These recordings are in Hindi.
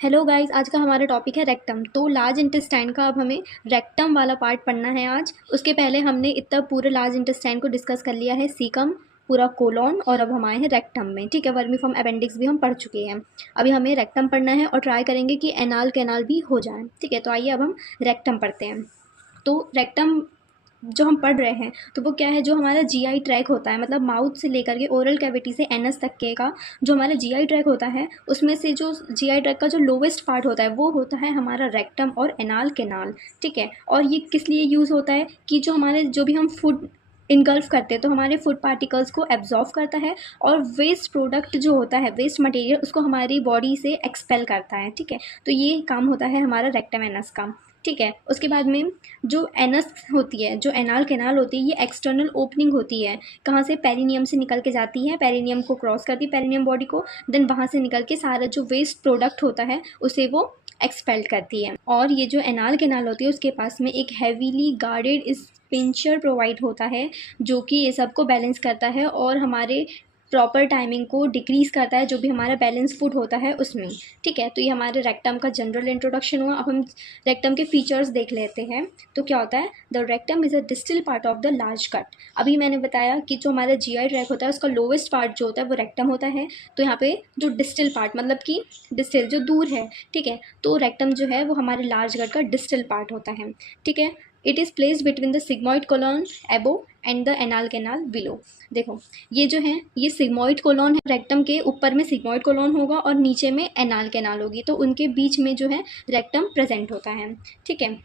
हेलो गाइस, आज का हमारा टॉपिक है रेक्टम। तो लार्ज इंटेस्टाइन का अब हमें रेक्टम वाला पार्ट पढ़ना है आज। उसके पहले हमने इतना पूरे लार्ज इंटेस्टाइन को डिस्कस कर लिया है, सीकम, पूरा कोलॉन, और अब हम आए हैं रेक्टम में। ठीक है, वर्मीफॉर्म अपेंडिक्स भी हम पढ़ चुके हैं। अभी हमें रेक्टम पढ़ना है और ट्राई करेंगे कि एनाल कैनाल भी हो जाए। ठीक है, तो आइए अब हम रेक्टम पढ़ते हैं। तो रेक्टम जो हम पढ़ रहे हैं तो वो क्या है, जो हमारा जीआई ट्रैक होता है, मतलब माउथ से लेकर के ओरल कैविटी से एनस तक के का जो हमारा जीआई ट्रैक होता है, उसमें से जो जीआई ट्रैक का जो लोवेस्ट पार्ट होता है वो होता है हमारा रेक्टम और एनाल कैनाल। ठीक है, और ये किस लिए यूज़ होता है कि जो हमारे जो भी हम फूड इनगल्फ करते हैं तो हमारे फूड पार्टिकल्स को एब्जॉर्व करता है, और वेस्ट प्रोडक्ट जो होता है, वेस्ट मटेरियल, उसको हमारी बॉडी से एक्सपेल करता है। ठीक है, तो ये काम होता है हमारा रेक्टम एनस का। ठीक है, उसके बाद में जो एनस होती है, जो एनाल कैनाल होती है, ये एक्सटर्नल ओपनिंग होती है। कहाँ से? पेरिनियम से निकल के जाती है, पेरिनियम को क्रॉस करती है, पेरिनियम बॉडी को, देन वहाँ से निकल के सारा जो वेस्ट प्रोडक्ट होता है उसे वो एक्सपेल करती है। और ये जो एनाल कैनाल होती है उसके पास में एक हैवीली गार्डेड स्पिंचर प्रोवाइड होता है, जो कि ये सबको बैलेंस करता है और हमारे प्रॉपर टाइमिंग को डिक्रीज़ करता है, जो भी हमारा बैलेंस फूड होता है उसमें। ठीक है, तो ये हमारे रेक्टम का जनरल इंट्रोडक्शन हुआ। अब हम रेक्टम के फीचर्स देख लेते हैं। तो क्या होता है? The rectum is a distal part of the large cut. अभी मैंने बताया कि जो हमारा जीआई ट्रैक होता है उसका लोवेस्ट पार्ट जो होता है वो रेक्टम होता है। तो यहाँ पे जो डिस्टल पार्ट, मतलब कि डिस्टल जो दूर है, ठीक है, तो रेक्टम जो है वो हमारे लार्ज गट का डिस्टल पार्ट होता है। ठीक है, it is placed between the sigmoid colon above and the anal canal below. देखो, ये जो है ये सिग्मॉइड कोलॉन है, रेक्टम के ऊपर में सिग्मॉइड कोलॉन होगा और नीचे में एनाल कैनाल होगी, तो उनके बीच में जो है रेक्टम प्रेजेंट होता है। ठीक है,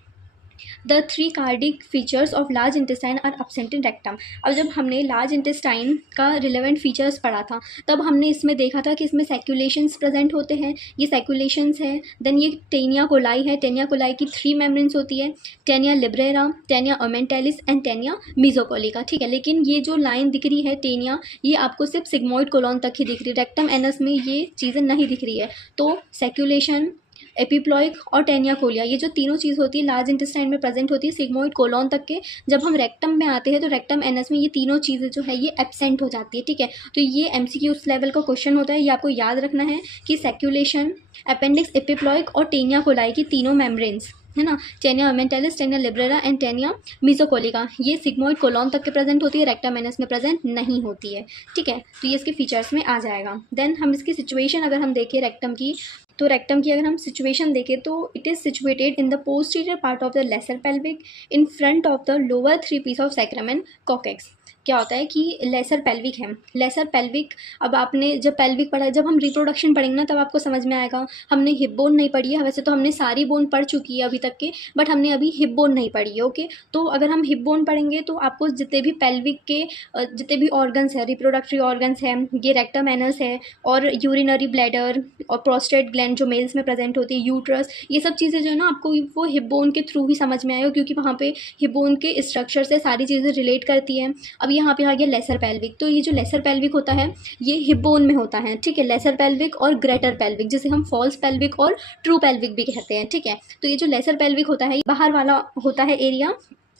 the three cardinal features of large intestine are absent in rectum. अब जब हमने लार्ज इंटेस्टाइन का रिलेवेंट फीचर्स पढ़ा था तब हमने इसमें देखा था कि इसमें सैक्यूलेशंस प्रेजेंट होते हैं, ये सैक्यूलेशंस है। देन ये टेनिया कोलाई है, टेनिया कोलाई की 3 मेम्ब्रेन्स होती है, टेनिया लिब्रेरा, टेनिया ओमेंटेलिस एंड टेनिया मीजोकोलिका। ठीक है, लेकिन ये जो लाइन दिख रही है टेनिया, ये आपको सिर्फ सिग्मॉइड कोलॉन तक ही दिख रही है, रेक्टम एनस में ये चीज़ें नहीं दिख रही है। तो सैक्यूलेशन, एपिप्लॉइक और टेनिया कोलिया, ये जो तीनों चीज़ होती है लार्ज इंटेस्टाइन में प्रेजेंट होती है सिग्मोइड कोलॉन तक के। जब हम रेक्टम में आते हैं तो रेक्टम एनस में ये तीनों चीज़ें जो है ये एब्सेंट हो जाती है। ठीक है, तो ये एमसीक्यू उस लेवल का क्वेश्चन होता है, ये आपको याद रखना है कि सैक्यूलेशन, अपेंडिक्स, एपिप्लॉइक और टेनिया कोलाई की तीनों मेम्ब्रेन्स है ना, टेनिया ओमेंटेलिस, टेनिया लिब्रेरा एंड टेनिया मीजोकोलिका, ये सिग्मोइड कोलॉन तक के प्रेजेंट होती है, रेक्टम एनस में प्रेजेंट नहीं होती है। ठीक है, तो ये इसके फीचर्स में आ जाएगा। देन हम इसकी सिचुएशन अगर हम देखें रेक्टम की, तो रेक्टम की अगर हम सिचुएशन देखें तो it is situated in the posterior part of the lesser pelvic in front of the lower 3 piece of sacrum and coccyx. क्या होता है कि लेसर पेल्विक है, लेसर पेल्विक, अब आपने जब पेल्विक पढ़ा है, जब हम रिप्रोडक्शन पढ़ेंगे ना तब आपको समझ में आएगा। हमने हिप बोन नहीं पढ़ी है, वैसे तो हमने सारी बोन पढ़ चुकी है अभी तक के, बट हमने अभी हिप बोन नहीं पढ़ी है। ओके, तो अगर हम हिप बोन पढ़ेंगे तो आपको जितने भी पेल्विक के जितने भी ऑर्गन्स है, रिप्रोडक्टरी ऑर्गन्स है, ये रेक्टम एनस है, और यूरिनरी ब्लैडर और प्रोस्टेट ग्लैंड जो मेल्स में प्रेजेंट होती है, यूट्रस, ये सब चीज़ें जो है ना आपको वो हिप बोन के थ्रू ही समझ में आएगा, क्योंकि वहाँ पे हिप बोन के स्ट्रक्चर से सारी चीज़ें रिलेट करती हैं। अब यहाँ पे आ गया लेसर पेल्विक, तो ये जो लेसर पेल्विक होता है ये हिप बोन में होता है। ठीक है, लेसर पेल्विक और ग्रेटर पेल्विक, जिसे हम फॉल्स पेल्विक और ट्रू पेल्विक भी कहते हैं। ठीक है, तो ये जो लेसर पेल्विक होता है बाहर वाला होता है एरिया,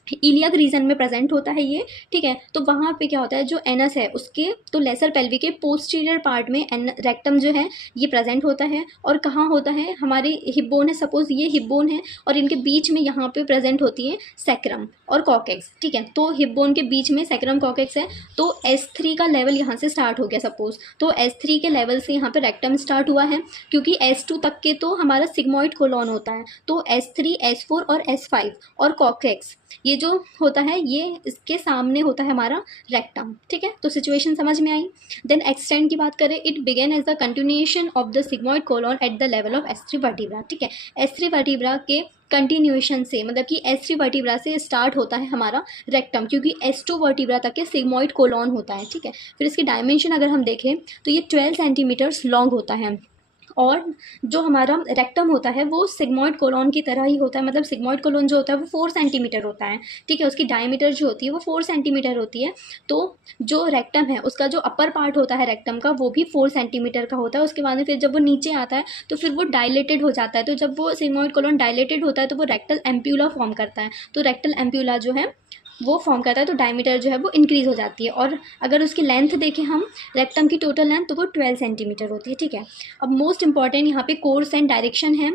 इलियक रीजन में प्रेजेंट होता है ये। ठीक है, तो वहाँ पे क्या होता है, जो एनस है उसके, तो लेसर पेल्विक के पोस्टीरियर पार्ट में रेक्टम जो है ये प्रेजेंट होता है। और कहाँ होता है? हमारे हिप बोन है, सपोज ये हिप बोन है और इनके बीच में यहाँ पे प्रेजेंट होती है सैक्रम और कॉकेक्स। ठीक है, तो हिप बोन के बीच में सैक्रम कॉकेक्स है, तो S3 का लेवल यहाँ से स्टार्ट हो गया सपोज, तो S3 के लेवल से यहाँ पे रेक्टम स्टार्ट हुआ है, क्योंकि S2 तक के तो हमारा सिग्मॉइड कोलॉन होता है, तो S3, S4 और S5 और कॉकेक्स, ये जो होता है ये इसके सामने होता है हमारा रेक्टम। ठीक है, तो सिचुएशन समझ में आई। देन एक्सटेंड की बात करें, it begin as the continuation of the sigmoid colon at the level of S3 vertebra. ठीक है, S3 वर्टिब्रा के कंटिन्यूएशन से, मतलब कि S3 वर्टिब्रा से स्टार्ट होता है हमारा रेक्टम, क्योंकि S2 वर्टिब्रा तक के सिग्मॉइड कोलॉन होता है। ठीक है, फिर इसकी डायमेंशन अगर हम देखें तो ये 12 सेंटीमीटर्स लॉन्ग होता है, और जो हमारा रेक्टम होता है वो सिग्मॉइड कोलॉन की तरह ही होता है, मतलब सिग्मॉइड कोलॉन जो होता है वो 4 सेंटीमीटर होता है। ठीक है, उसकी डायमीटर जो होती है वो 4 सेंटीमीटर होती है। तो जो रेक्टम है उसका जो अपर पार्ट होता है रेक्टम का वो भी 4 सेंटीमीटर का होता है। उसके बाद में फिर जब वो नीचे आता है तो फिर वो डायलेटेड हो जाता है, तो जब वो सिग्मॉइड कोलॉन डायलेटेड होता है तो वो रेक्टल एम्प्यूला फॉर्म करता है। तो रेक्टल एम्प्यूला जो है वो फॉर्म करता है, तो डायमीटर जो है वो इंक्रीज़ हो जाती है। और अगर उसकी लेंथ देखें हम, रेक्टम की टोटल लेंथ, तो वो 12 सेंटीमीटर होती है, ठीक है। अब मोस्ट इंपॉर्टेंट यहाँ पे कोर्स एंड डायरेक्शन है।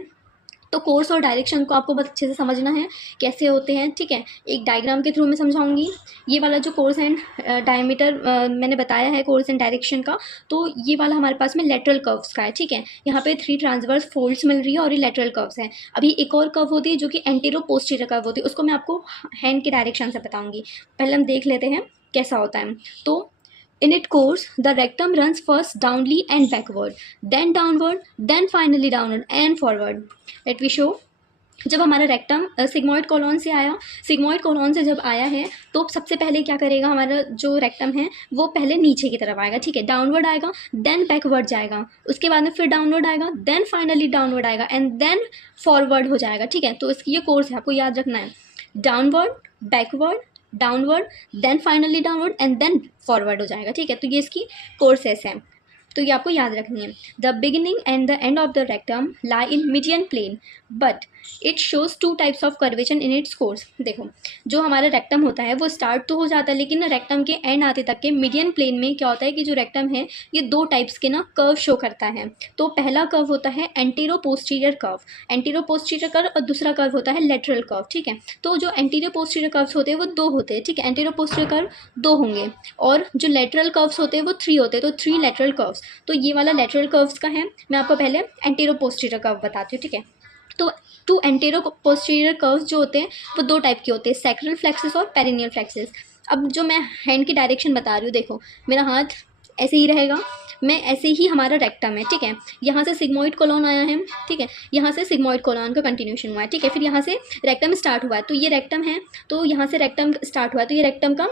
तो कोर्स और डायरेक्शन को आपको बहुत अच्छे से समझना है कैसे होते हैं, ठीक है। एक डायग्राम के थ्रू मैं समझाऊंगी। ये वाला जो कोर्स एंड डायमीटर मैंने बताया है कोर्स एंड डायरेक्शन का, तो ये वाला हमारे पास में लेटरल कर्व्स का है, ठीक है। यहाँ पे 3 ट्रांसवर्स फोल्ड्स मिल रही है और ये लेटरल कर्व्स हैं। अभी एक और कर्व होती है जो कि एंटीरो पोस्टीरियर कर्व होती है, उसको मैं आपको हैंड के डायरेक्शन से बताऊँगी। पहले हम देख लेते हैं कैसा होता है। तो in its course, the rectum runs first downly and backward, then downward, then finally downward and forward. Let me show. जब हमारा रेक्टम सिग्मॉइड कोलॉन से आया, सिग्मॉइड कोलॉन से जब आया है तो सबसे पहले क्या करेगा, हमारा जो रेक्टम है वो पहले नीचे की तरफ आएगा, ठीक है। डाउनवर्ड आएगा, देन बैकवर्ड जाएगा, उसके बाद में फिर डाउनवर्ड आएगा, देन फाइनली डाउनवर्ड आएगा एंड देन फॉरवर्ड हो जाएगा, ठीक है। तो इसकी ये कोर्स है, आपको याद रखना है। Downward, backward, downward, then finally downward and then forward हो जाएगा, ठीक है। तो ये इसकी कोर्सेस है, तो ये आपको याद रखनी है। The beginning and the end of the rectum lie in median plane but it shows 2 types of curvature in its course. देखो, जो हमारा रेक्टम होता है वो स्टार्ट तो हो जाता है, लेकिन रेक्टम के एंड आते तक के मीडियन प्लेन में क्या होता है कि जो रेक्टम है ये 2 टाइप्स के ना कर्व शो करता है। तो पहला कर्व होता है antero posterior curve, antero posterior curve, और दूसरा कर्व होता है लेटरल कर्व, ठीक है। तो जो एंटीरियर पोस्टीरियर कर्व्स होते हैं वो 2 होते हैं, ठीक है। एंटीरियर पोस्टीरियर कर्व 2 होंगे और जो लेटरल कर्व्स होते हैं वो 3 होते हैं, तो 3 लेटरल कर्व्स। तो ये वाला लेटरल कर्व्स का है। मैं आपको पहले एंटीरो पोस्टीरियर कर्व बताती हूँ, ठीक है। तो 2 एंटीरो पोस्टीरियर कर्व्स जो होते हैं वो 2 टाइप के होते हैं, सैक्रल फ्लेक्सिस और पेरिनियल फ्लेक्सिस। अब जो मैं हैंड की डायरेक्शन बता रही हूँ, देखो मेरा हाथ ऐसे ही रहेगा, मैं ऐसे ही, हमारा रेक्टम है, ठीक है। यहाँ से सिग्मॉइड कोलॉन आया है, ठीक है, यहाँ से सिग्मॉइड कोलॉन का कंटिन्यूशन हुआ है, ठीक है। फिर यहाँ से रेक्टम स्टार्ट हुआ है, तो ये रेक्टम है, तो यहाँ से रेक्टम स्टार्ट हुआ है, तो ये रेक्टम का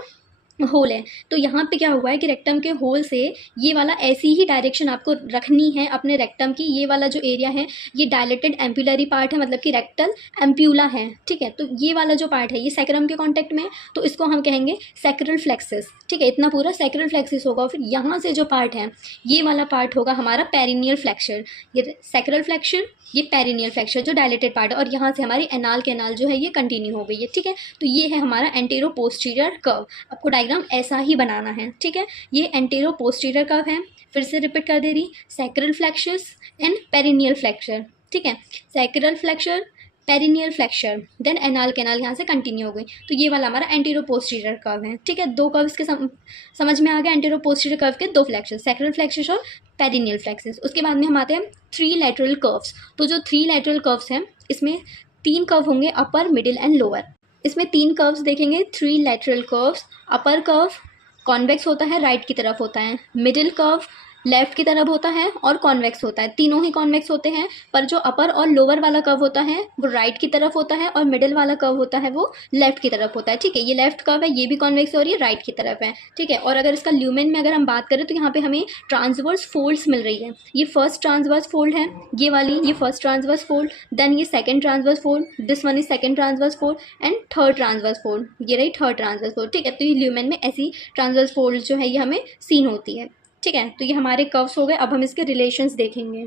होल है। तो यहाँ पे क्या हुआ है कि रेक्टम के होल से ये वाला ऐसी ही डायरेक्शन आपको रखनी है अपने रेक्टम की। ये वाला जो एरिया है ये डायलेटेड एम्पुलरी पार्ट है, मतलब कि रेक्टल एम्प्यूला है, ठीक है। तो ये वाला जो पार्ट है ये सैक्रम के कांटेक्ट में है, तो इसको हम कहेंगे सैक्रल फ्लेक्सिस, ठीक है। इतना पूरा सैक्रल फ्लेक्सिस होगा। फिर यहाँ से जो पार्ट है ये वाला पार्ट होगा हमारा पेरिनियल फ्लेक्सर। ये सैक्रल फ्लेक्सर, ये पेरिनियल फ्लेक्सर जो डायलेटेड पार्ट है, और यहाँ से हमारी एनाल कैनाल जो है ये कंटिन्यू हो गई है, ठीक है। तो ये है हमारा एंटेरो पोस्टीरियर कर्व। आपको डायग्राम ऐसा ही बनाना है, ठीक है। ये एंटेरो पोस्टीरियर कर्व है, फिर से रिपीट कर दे रही, sacral flexure and perineal flexure, ठीक है। Sacral flexure, perineal flexure, then anal canal यहाँ से कंटिन्यू हो गई। तो ये वाला हमारा एंटेरो पोस्टीरियर कर्व है, ठीक है। 2 कर्व्स के समझ में आ गया। एंटेरो पोस्टीरियर कर्व के 2 फ्लेक्सस, सैक्रल फ्लेक्सस और पेरिनियल फ्लेक्सस। उसके बाद में हम आते हैं 3 लैटरल कर्व्स। तो जो 3 लैटरल कर्व्स हैं इसमें 3 कर्व होंगे, अपर, मिडिल एंड लोअर। इसमें 3 कर्व्स देखेंगे, 3 lateral curves. Upper curve convex होता है, राइट की तरफ होता है। मिडिल कर्व लेफ्ट की तरफ होता है और कॉन्वेक्स होता है। तीनों ही कॉन्वेक्स होते हैं, पर जो अपर और लोअर वाला कर्व होता है वो राइट की तरफ होता है और मिडिल वाला कर्व होता है वो लेफ्ट की तरफ होता है, ठीक है। ये लेफ्ट कर्व है, ये भी कॉन्वेक्स है और ये राइट की तरफ है, ठीक है। और अगर इसका ल्यूमेन में अगर हम बात करें तो यहाँ पे हमें ट्रांसवर्स फोल्ड्स मिल रही है। ये फर्स्ट ट्रांसवर्स फोल्ड है, ये वाली, ये फर्स्ट ट्रांसवर्स फोल्ड, देन ये second transverse fold, this one is second transverse fold and third transverse fold, ये रही थर्ड ट्रांसवर्स फोल्ड, ठीक है। तो ये ल्यूमेन में ऐसी ट्रांसवर्स फोल्ड जो है ये हमें सीन होती है, ठीक है। तो ये हमारे कर्व्स हो गए। अब हम इसके रिलेशंस देखेंगे।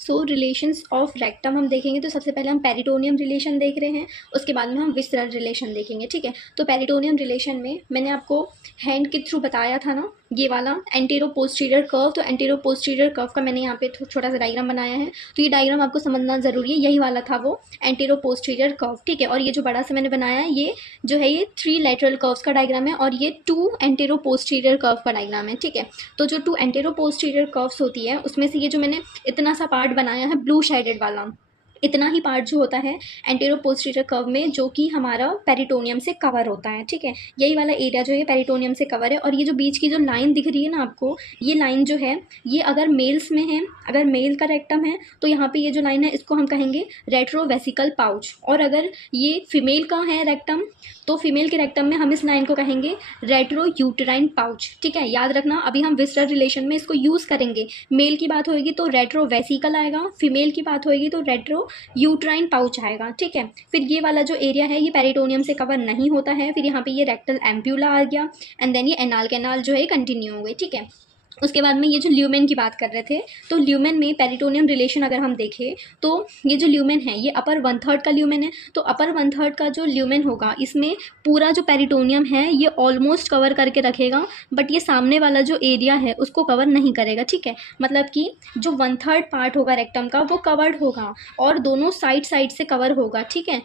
सो रिलेशंस ऑफ रेक्टम हम देखेंगे तो सबसे पहले हम पेरिटोनियम रिलेशन देख रहे हैं, उसके बाद में हम विसरल रिलेशन देखेंगे, ठीक है। तो पेरिटोनियम रिलेशन में मैंने आपको हैंड के थ्रू बताया था ना, ये वाला एंटेरो पोस्टीरियर कर्व। तो एंटेरो पोस्टीरियर कर्व का मैंने यहाँ पे छोटा सा डायग्राम बनाया है, तो ये डायग्राम आपको समझना ज़रूरी है। यही वाला था वो एंटेरो पोस्टीरियर कर्व, ठीक है। और ये जो बड़ा सा मैंने बनाया है ये जो है ये 3 लैटरल कर्व्स का डायग्राम है और ये 2 एंटेरो पोस्टीरियर कर्व का डायग्राम है, ठीक है। तो जो 2 एंटेरो पोस्टीरियर कर्व्स होती है उसमें से ये जो मैंने इतना सा पार्ट बनाया है ब्लू शेडेड वाला, इतना ही पार्ट जो होता है एंटेरो पोस्टीरियर कर्व में जो कि हमारा पेरिटोनियम से कवर होता है, ठीक है। यही वाला एरिया जो है पेरिटोनियम से कवर है। और ये जो बीच की जो लाइन दिख रही है ना आपको, ये लाइन जो है ये अगर मेल्स में है, अगर मेल का रेक्टम है तो यहाँ पे ये जो लाइन है इसको हम कहेंगे रेट्रोवेसिकल पाउच। और अगर ये फीमेल का है रेक्टम तो फीमेल के रेक्टम में हम इस लाइन को कहेंगे रेट्रो यूटेराइन पाउच, ठीक है। याद रखना, अभी हम विसरल रिलेशन में इसको यूज़ करेंगे। मेल की बात होगी तो रेट्रोवेसिकल आएगा, फीमेल की बात होगी तो रेट्रो यूट्राइन पाउच आएगा, ठीक है। फिर ये वाला जो एरिया है ये पेरिटोनियम से कवर नहीं होता है। फिर यहाँ पे ये रेक्टल एम्प्यूला आ गया एंड देन ये एनाल कैनाल जो है कंटिन्यू हो गई, ठीक है। उसके बाद में ये जो ल्यूमेन की बात कर रहे थे, तो ल्यूमेन में पेरिटोनियम रिलेशन अगर हम देखें तो ये जो ल्यूमेन है ये अपर 1/3 का ल्यूमेन है। तो अपर 1/3 का जो ल्यूमेन होगा इसमें पूरा जो पेरिटोनियम है ये ऑलमोस्ट कवर करके रखेगा, बट ये सामने वाला जो एरिया है उसको कवर नहीं करेगा, ठीक है। मतलब कि जो 1/3 पार्ट होगा रेक्टम का वो कवर्ड होगा और दोनों साइड से कवर होगा, ठीक है,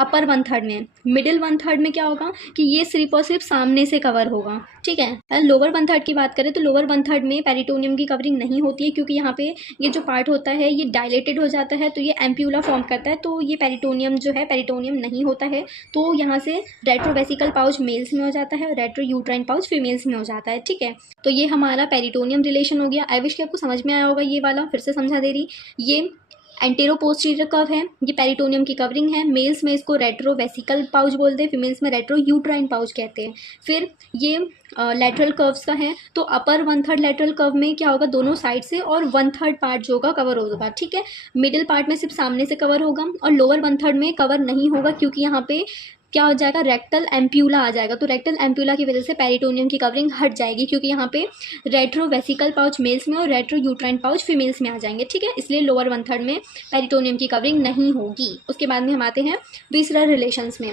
अपर 1/3 में। मिडिल 1/3 में क्या होगा कि ये सिर्फ और सिर्फ सामने से कवर होगा, ठीक है। लोअर 1/3 की बात करें तो लोअर 1/3 में पेरिटोनियम की कवरिंग नहीं होती है, क्योंकि यहाँ पे ये जो पार्ट होता है ये डायलेटेड हो जाता है, तो ये एम्प्यूला फॉर्म करता है, तो ये पेरिटोनियम जो है पेरिटोनियम नहीं होता है। तो यहाँ से रेट्रोवेसिकल पाउच मेल्स में हो जाता है और रेट्रो यूट्राइन पाउच फीमेल्स में हो जाता है, ठीक है। तो ये हमारा पेरिटोनियम रिलेशन हो गया। आई विश कि आपको समझ में आया होगा ये वाला, फिर से समझा दे रही। ये एंटेरो पोस्टीरियर कर्व है, ये पेरिटोनियम की कवरिंग है। मेल्स में इसको रेट्रो वेसिकल पाउच बोलते हैं, फीमेल्स में रेट्रो यूट्राइन पाउच कहते हैं। फिर ये लेटरल कर्व्स का है, तो अपर 1/3 लेटरल कर्व में क्या होगा, दोनों साइड से और 1/3 पार्ट जो होगा कवर होगा, ठीक है। मिडिल पार्ट में सिर्फ सामने से कवर होगा और लोअर 1/3 में कवर नहीं होगा, क्योंकि यहाँ पे क्या हो जाएगा, रेक्टल एम्प्यूला आ जाएगा। तो रेक्टल एम्प्यूला की वजह से पेरिटोनियम की कवरिंग हट जाएगी, क्योंकि यहाँ पे रेट्रो वेसिकल पाउच मेल्स में और रेट्रो यूट्राइन पाउच फीमेल्स में आ जाएंगे, ठीक है। इसलिए लोअर 1/3 में पेरिटोनियम की कवरिंग नहीं होगी। उसके बाद में हम आते हैं विसरल रिलेशंस में।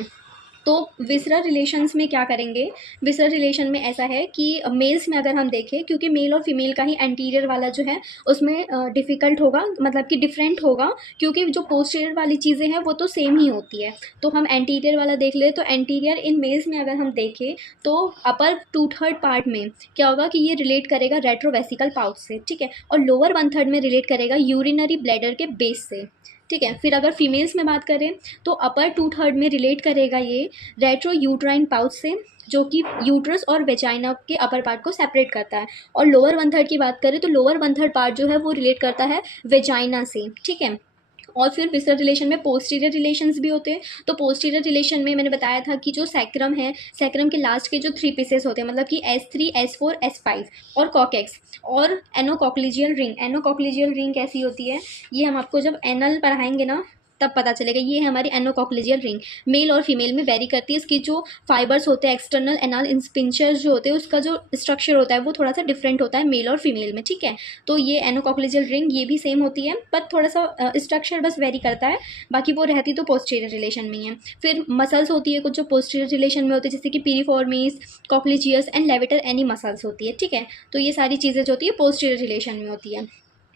तो विसरल रिलेशंस में क्या करेंगे, विसरल रिलेशन में ऐसा है कि मेल्स में अगर हम देखें, क्योंकि मेल और फीमेल का ही एंटीरियर वाला जो है उसमें डिफ़िकल्ट होगा, मतलब कि डिफरेंट होगा, क्योंकि जो पोस्टीरियर वाली चीज़ें हैं वो तो सेम ही होती है। तो हम एंटीरियर वाला देख ले, तो एंटीरियर इन मेल्स में अगर हम देखें तो अपर 2/3 पार्ट में क्या होगा कि ये रिलेट करेगा रेट्रोवेसिकल पाउच से, ठीक है, और लोअर 1/3 में रिलेट करेगा यूरिनरी ब्लैडर के बेस से, ठीक है। फिर अगर फीमेल्स में बात करें तो अपर 2/3 में रिलेट करेगा ये रेट्रो यूट्राइन पाउच से, जो कि यूट्रस और वेजाइना के अपर पार्ट को सेपरेट करता है। और लोअर 1/3 की बात करें तो लोअर 1/3 पार्ट जो है वो रिलेट करता है वेजाइना से, ठीक है। और फिर विसरल रिलेशन में पोस्टीरियर रिलेशंस भी होते हैं। तो पोस्टीरियर रिलेशन में मैंने बताया था कि जो सैक्रम है, सैक्रम के लास्ट के जो 3 पीसेस होते हैं, मतलब कि S3, S4, S5 और कॉकेक्स और एनोकॉक्लिजियल रिंग। एनोकॉक्लिजियल रिंग कैसी होती है, ये हम आपको जब एनल पढ़ाएंगे ना तब पता चलेगा। ये है हमारी एनोकॉक्लिजियल रिंग, मेल और फीमेल में वेरी करती है। इसकी जो फाइबर्स होते हैं, एक्सटर्नल एनल इंस्पिंचर्स जो होते हैं, उसका जो स्ट्रक्चर होता है वो थोड़ा सा डिफरेंट होता है मेल और फीमेल में, ठीक है। तो ये एनोकॉक्लिजियल रिंग ये भी सेम होती है, पर थोड़ा सा स्ट्रक्चर बस वेरी करता है, बाकी वो रहती तो पोस्टीरियर रिलेशन में ही है। फिर मसल्स होती है कुछ जो पोस्टीरियर रिलेशन में होती है, जैसे कि पीरिफॉर्मिस, कॉक्लिजियस एंड लेविटर एनी मसल्स होती है, ठीक है। तो ये सारी चीज़ें जो होती है पोस्टीरियर रिलेशन में होती है।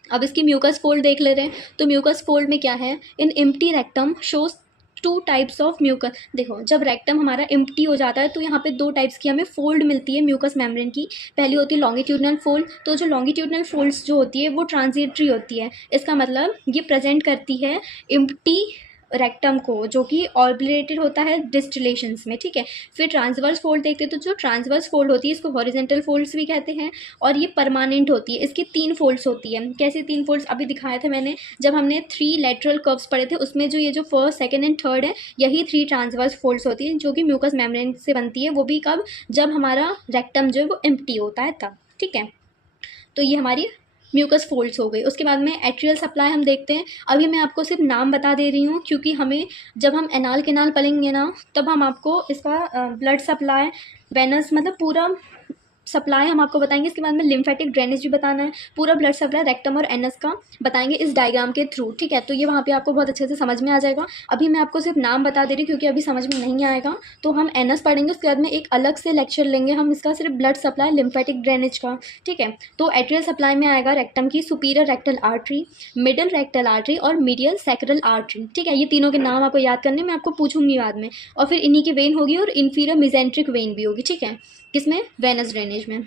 अब इसकी म्यूकस फोल्ड देख ले रहे हैं। तो म्यूकस फोल्ड में क्या है, in empty rectum shows 2 types of mucous. देखो जब रेक्टम हमारा एम्प्टी हो जाता है तो यहाँ पे 2 टाइप्स की हमें फोल्ड मिलती है म्यूकस मेम्ब्रेन की। पहली होती है लॉन्गिट्यूडनल फोल्ड। तो जो लॉन्गिट्यूडनल फोल्ड्स जो होती है वो ट्रांजिटरी होती है। इसका मतलब ये प्रेजेंट करती है एम्प्टी रेक्टम को, जो कि ऑब्लेटेड होता है डिस्टिलेशंस में, ठीक है। फिर ट्रांसवर्स फोल्ड देखते हैं, तो जो ट्रांसवर्स फोल्ड होती है इसको हॉरिजेंटल फोल्ड्स भी कहते हैं और ये परमानेंट होती है। इसकी 3 फोल्ड्स होती है। कैसे 3 फोल्ड्स, अभी दिखाए थे मैंने जब हमने 3 लेटरल कर्व्स पढ़े थे, उसमें जो ये जो फर्स्ट, सेकंड एंड थर्ड है, यही 3 ट्रांसवर्स फोल्ड्स होती हैं, जो कि म्यूकस मेम्ब्रेन से बनती है। वो भी कब, जब हमारा रेक्टम जो है वो एम्प्टी होता है तब, ठीक है। तो ये हमारी म्यूकस फोल्ड्स हो गई। उसके बाद में एट्रियल सप्लाई हम देखते हैं। अभी मैं आपको सिर्फ नाम बता दे रही हूँ, क्योंकि हमें जब हम एनाल केनाल पढ़ेंगे ना तब हम आपको इसका ब्लड सप्लाई, वेनस मतलब पूरा सप्लाई हम आपको बताएंगे। इसके बाद में लिम्फेटिक ड्रेनेज भी बताना है, पूरा ब्लड सप्लाई रेक्टम और एनस का बताएंगे इस डायग्राम के थ्रू, ठीक है। तो ये वहाँ पे आपको बहुत अच्छे से समझ में आ जाएगा। अभी मैं आपको सिर्फ नाम बता दे रही हूँ क्योंकि अभी समझ में नहीं आएगा। तो हम एनस पढ़ेंगे, उसके बाद में एक अलग से लेक्चर लेंगे हम इसका सिर्फ ब्लड सप्लाई लिम्फेटिक ड्रेनेज का, ठीक है। तो एट्रियल सप्लाई में आएगा रेक्टम की superior rectal artery, middle rectal artery और मीडियल सैक्रल आर्टरी, ठीक है। ये तीनों के नाम आपको याद करने में आपको पूछूंगी बाद में। और फिर इन्हीं की वेन होगी और इन्फीरियर मिजेंट्रिक वेन भी होगी, ठीक है। किसमें, वेनस ड्रेनेज में।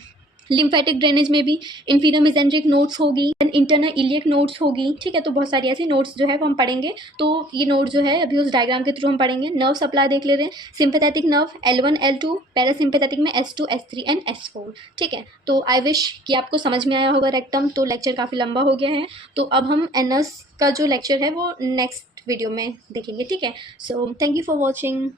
लिम्फेटिक ड्रेनेज में भी इन्फीरियर मिजेंट्रिक नोड्स होगी, इंटरनल इलियक नोड्स होगी, ठीक है। तो बहुत सारी ऐसी नोड्स जो है वो हम पढ़ेंगे। तो ये नोड जो है अभी उस डायग्राम के थ्रू हम पढ़ेंगे। नर्व सप्लाई देख ले रहे हैं। Sympathetic nerve L1 L2, parasympathetic में S2 S3 एंड S4, ठीक है। तो आई विश कि आपको समझ में आया होगा रेक्टम। तो लेक्चर काफ़ी लंबा हो गया है, तो अब हम एनस का जो लेक्चर है वो नेक्स्ट वीडियो में देखेंगे, ठीक है। So thank you for watching.